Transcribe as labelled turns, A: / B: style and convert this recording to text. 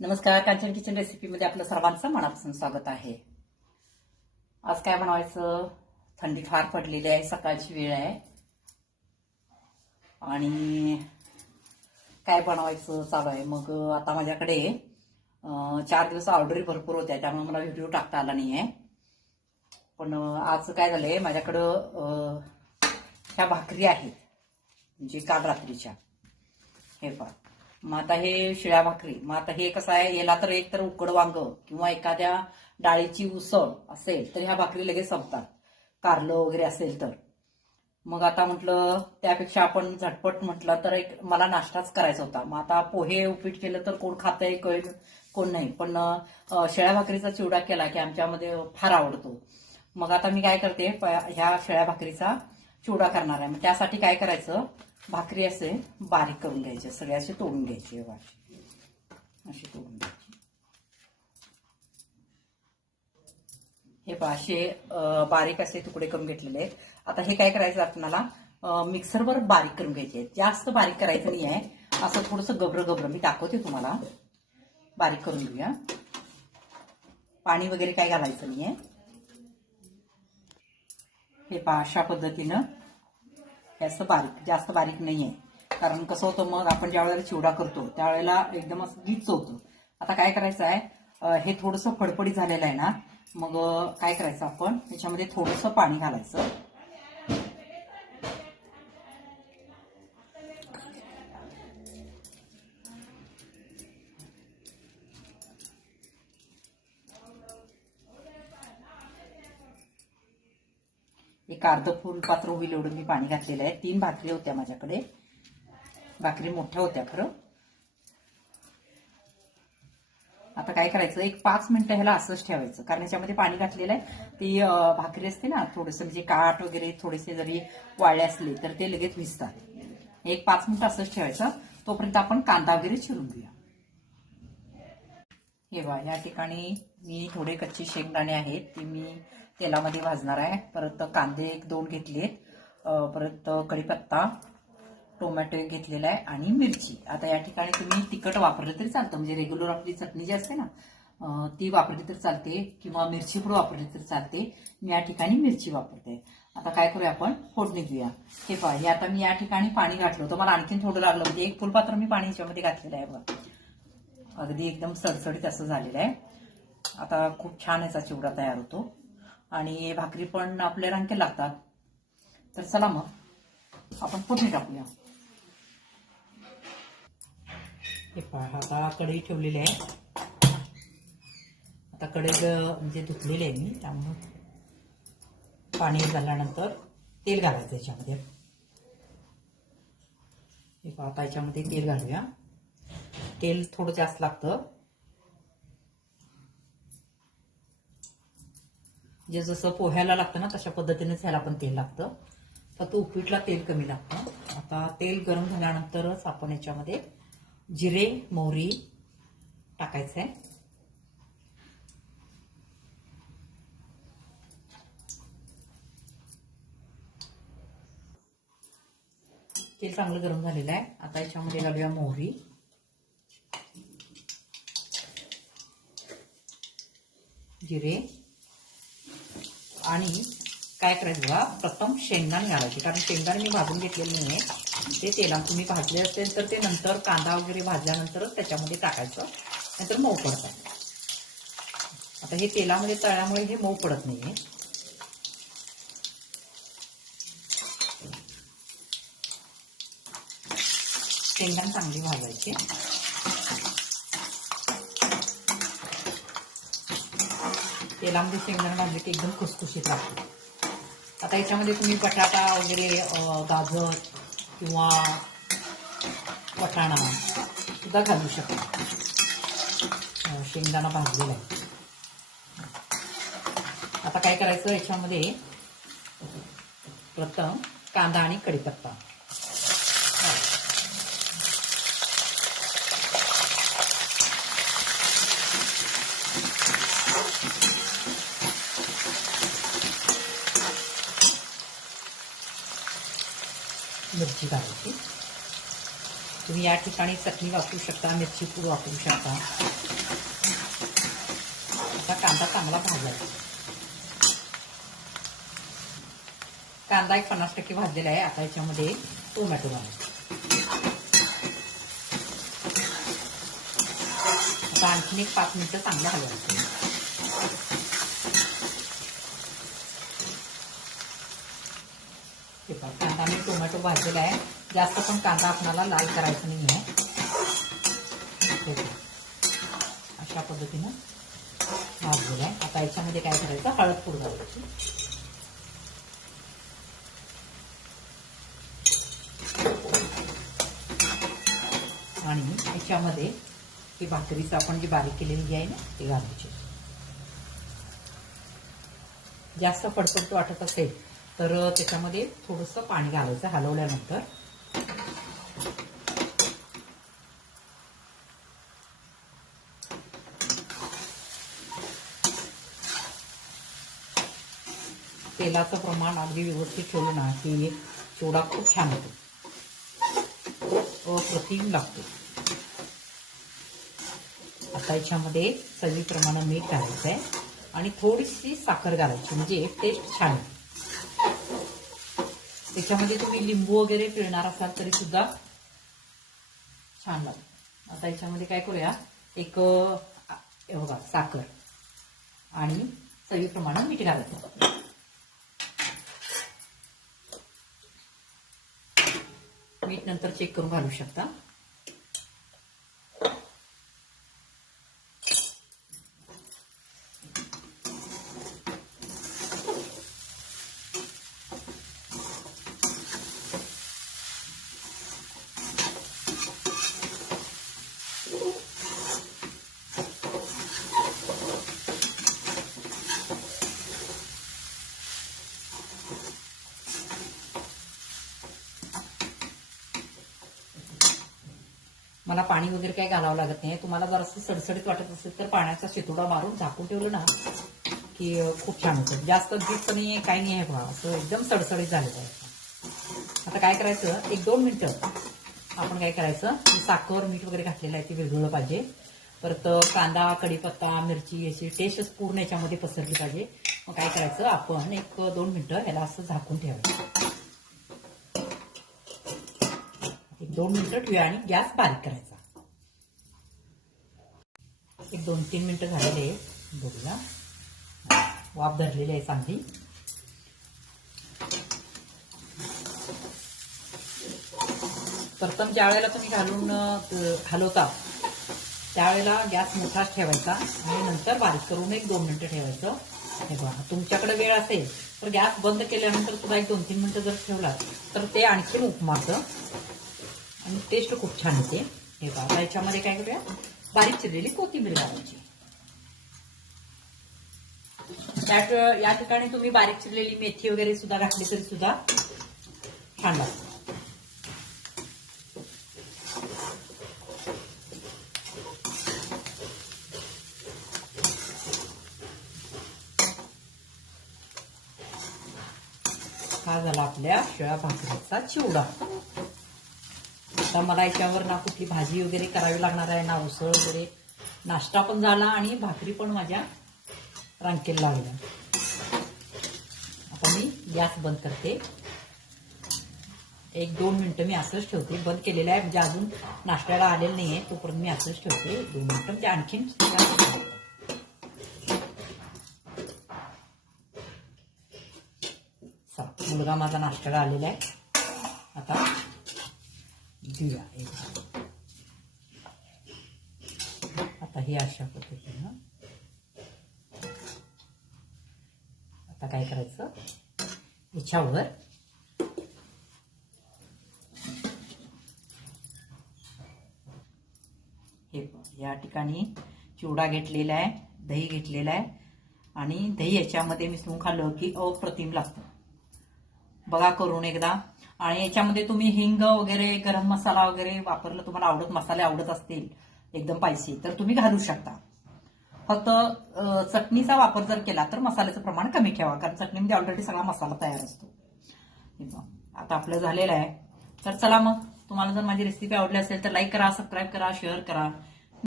A: नमस्कार कांचन किचन रेसिपीमध्ये आपलं सर्वांचं मनापासून स्वागत आहे. आज काय बनवायचं? थंडी फार पडलेली आहे सकाळची वेळ आहे. आणि काय बनवायचं? चालू आहे. मग आता माझ्याकडे चार दिवस ऑर्डरी भरपूर होत्या त्यामुळे मला व्हिडिओ टाकता आला नाही आहे पण आज काय झालंय माझ्याकडं ह्या भाकरी आहेत म्हणजे काल रात्रीच्या. हे पहा. मग आता हे शिळ्या भाकरी मग आता हे कसं आहे याला तर एक तर उकड वांग किंवा एखाद्या डाळीची उसळ असेल तर ह्या भाकरी लगेच संपतात. कारलं वगैरे असेल तर. मग आता म्हटलं त्यापेक्षा आपण झटपट म्हटलं तर एक मला नाश्ताच करायचा होता. मग आता पोहे उपीट केलं तर कोण खातंय कोण कोण नाही. पण शेळ्या भाकरीचा चिवडा केला की आमच्यामध्ये फार आवडतो. मग आता मी काय करते ह्या शेळ्या भाकरीचा चिवडा करणार आहे. मग त्यासाठी काय करायचं भाकरी असे बारीक करून घ्यायचे. सगळे असे तोडून घ्यायचे हे असे तोडून घ्यायची. हे पहा असे बारीक असे तुकडे करून घेतलेले आहेत. आता हे काय करायचं आपणाला मिक्सरवर बारीक करून घ्यायचे आहेत. जास्त बारीक करायचं नाही आहे असं थोडंसं गबरं गबरं. मी दाखवते तुम्हाला. बारीक करून घेऊया. पाणी वगैरे काय घालायचं नाही आहे हे पहा अशा पद्धतीनं हे असं बारीक जास्त बारीक नाही आहे कारण कसं होतं मग आपण ज्या वेळेला चिवडा करतो त्यावेळेला एकदम असं गीच होतं आता काय करायचं आहे हे थोडंसं फडफडीत झालेलं आहे ना मग काय करायचं आपण त्याच्यामध्ये थोडंसं पाणी घालायचं. अर्ध फुल पात्र होईल एवढं मी पाणी घातलेलं आहे. तीन भाकरी होत्या माझ्याकडे. भाकरी मोठ्या होत्या खरं. आता काय करायचं? एक पाच मिनिटं ह्याला असंच ठेवायचं. कारण याच्यामध्ये पाणी घातलेलं आहे. ती भाकरी असते ना थोडंसं म्हणजे काट वगैरे थोडेसे जरी वाळले असले तर ते लगेच भिजतात. एक पाच मिनिटं असंच ठेवायचं. तोपर्यंत आपण कांदा वगैरे चिरून घेऊया. हे बा या ठिकाणी मी थोडे कच्चे शेंगदाणे आहेत. ते मी तेलामध्ये भाजणार आहे. परत कांदे एक दोन घेतलेत. परत कढीपत्ता टोमॅटो एक घेतलेला आहे आणि मिरची. आता या ठिकाणी तुम्ही तिखट वापरलं तरी चालतं. म्हणजे रेग्युलर आपली चटणी जी असते ना ती वापरली तर चालते किंवा मिरची पूड वापरली तर चालते. मी या ठिकाणी मिरची वापरते. आता काय करूया आपण? फोडणी घेऊया हे पहा हे आता मी या ठिकाणी पाणी घातलं होतं. मला आणखीन थोडं लागलं म्हणजे एक फुलपात्र मी पाणी याच्यामध्ये घातलेलं आहे बघा. अगदी एकदम सडसडीत असं झालेलं आहे. आता खूप छान याचा चिवडा तयार होतो. आणि भाकरी पण आपल्या रंके लागतात. तर चला मग आपण फोडणी टाकूया हे पहा आता कढई ठेवलेली आहे. आता कढई म्हणजे धुतलेली आहे मी त्यामुळं पाणी झाल्यानंतर तेल घालायचं याच्यामध्ये. हे आता याच्यामध्ये तेल घालूया. तेल थोडं जास्त लागतं. जे जसं पोह्याला लागतं ना तशा पद्धतीनेच ह्याला पण तेल लागतं. फक्त उपीटला तेल कमी लागतं. आता तेल गरम झाल्यानंतरच आपण याच्यामध्ये जिरे मोहरी टाकायचं आहे तेल चांगलं गरम झालेलं आहे. आता याच्यामध्ये घालूया मोहरी. जिरे. आणि काय करायचं बघा प्रथम शेंगदाणे घालायचे. कारण शेंगदाणे मी भाजून घेतलेले नाही आहे ते तेलात तुम्ही भाजले असेल तर ते नंतर कांदा वगैरे भाजल्यानंतरच त्याच्यामध्ये टाकायचं. नाहीतर मऊ पडतात. आता हे तेलामध्ये तळ्यामुळे हे मऊ पडत नाहीये. शेंगदाणे चांगली भाजायची. तेलामध्ये शेंगदाणा भाजले की एकदम खुसखुशीत लागते. आता याच्यामध्ये तुम्ही बटाटा वगैरे गाजर किंवा वटाणा सुद्धा घालू शकता. शेंगदाणा भाजलेला आहे. आता काय करायचं याच्यामध्ये? प्रथम कांदा आणि कढीपत्ता. मिरची घालायची. तुम्ही या ठिकाणी चटणी वापरू शकता मिरची पूड वापरू शकता. आता कांदा चांगला भाजला कांदा एक पन्नास टक्के भाजलेला आहे. आता याच्यामध्ये टोमॅटो घालायचा. आता आणखीन एक पाच मिनिटं चांगलं हलवायचं हे पहा, कांदा आणि टोमॅटो भाजलेला आहे. जास्त पण कांदा आपल्याला लाल करायचा नाही आहे अशा पद्धतीनं भाजलेला आहे. आता याच्यामध्ये काय करायचं? हळद पूड घालायची. आणि याच्यामध्ये ही भाकरीचं आपण जी बारीक केलेली आहे ना ती घालायची. जास्त फडफडतो वाटत असेल तर त्याच्यामध्ये थोडंसं पाणी घालायचं हलवल्यानंतर. तेलाचं प्रमाण अगदी व्यवस्थित ठेवलं ना की चिवडा खूप छान होतो. अप्रतिम लागतो. आता याच्यामध्ये चवीप्रमाणे मीठ घालायचं आहे आणि थोडीशी साखर घालायची म्हणजे टेस्ट छान त्याच्यामध्ये तुम्ही लिंबू वगैरे पिळणार असाल तरी सुद्धा छान लागेल. आता याच्यामध्ये काय करूया? एक हे बघा साखर आणि चवीप्रमाणे मीठ घालायचं. मीठ नंतर चेक करून घालू शकता. मला पाणी वगैरे काही घालावं लागत नाही. तुम्हाला जर असं सडसडीत वाटत असेल तर पाण्याचा शितोडा मारून झाकून ठेवलं ना की खूप छान होतं. जास्त गीत नाही काही नाही आहे बघा. असं एकदम सडसडीत झालेलं आहे. आता काय करायचं? एक दोन मिनटं आपण काय करायचं? साखर मीठ वगैरे घातलेलं आहे ते विरघळलं पाहिजे. परत कांदा कढीपत्ता मिरची याची टेस्टच पूर्ण याच्यामध्ये पसरली पाहिजे. मग काय करायचं? आपण एक दोन मिनटं ह्याला असं झाकून ठेवायचं. एक दोन मिनिटं ठेवूया आणि गॅस बारीक करायचा. एक दोन तीन मिनिटं झालेले आहेत. बघूया. वाफ धरलेली आहे चांगली. प्रथम ज्या वेळेला तुम्ही घालून हलवता त्यावेळेला गॅस मोठाच ठेवायचा आणि नंतर बारीक करून एक दोन मिनिटं ठेवायचं. हे बघा तुमच्याकडे वेळ असेल तर गॅस बंद केल्यानंतर सुद्धा एक दोन तीन मिनिटं जर ठेवला तर ते आणखीन उपमाचं आणि टेस्ट खूप छान होते हे बाबा याच्यामध्ये काय करूया? बारीक चिरलेली कोथिंबीर घालायची. त्यात या ठिकाणी तुम्ही बारीक चिरलेली मेथी वगैरे सुद्धा घातली तरी सुद्धा छान लागतं. हा झाला आपल्या शिळ्या भाकरीचा चिवडा. आता मला याच्यावर ना कुठली भाजी वगैरे करावी लागणार आहे ना उसळ वगैरे. नाश्ता पण झाला आणि भाकरी पण माझ्या रांकेला लागल्या. आता मी गॅस बंद करते. एक दोन मिनटं मी असंच ठेवते. बंद केलेलं आहे म्हणजे अजून नाश्त्याला आलेलं नाही आहे तोपर्यंत मी असंच ठेवते. दोन मिनटं ते म्हणजे आणखीन मुलगा माझा नाश्त्याला आलेला आहे. आता जिरा एक. आता हे अशा पद्धतीनं आता काय करायचं? याच्यावर हे या ठिकाणी चिवडा घेतलेला आहे दही घेतलेला आहे आणि दही याच्यामध्ये मिसळून खाल्लं की अप्रतिम लागतं. बघा करून एकदा. आणि याच्यामध्ये तुम्ही हिंग वगैरे गरम मसाला वगैरे वापरलं तुम्हाला आवडत मसाले आवडत असतील एकदम पायसी तर तुम्ही घालू शकता. फक्त चटणीचा वापर जर केला तर मसाल्याचं प्रमाण कमी ठेवा कारण चटणीमध्ये ऑलरेडी सगळा मसाला तयार असतो. आता आपलं झालेलं आहे. तर चला मग तुम्हाला जर माझी रेसिपी आवडली असेल तर लाईक करा सबस्क्राईब करा शेअर करा.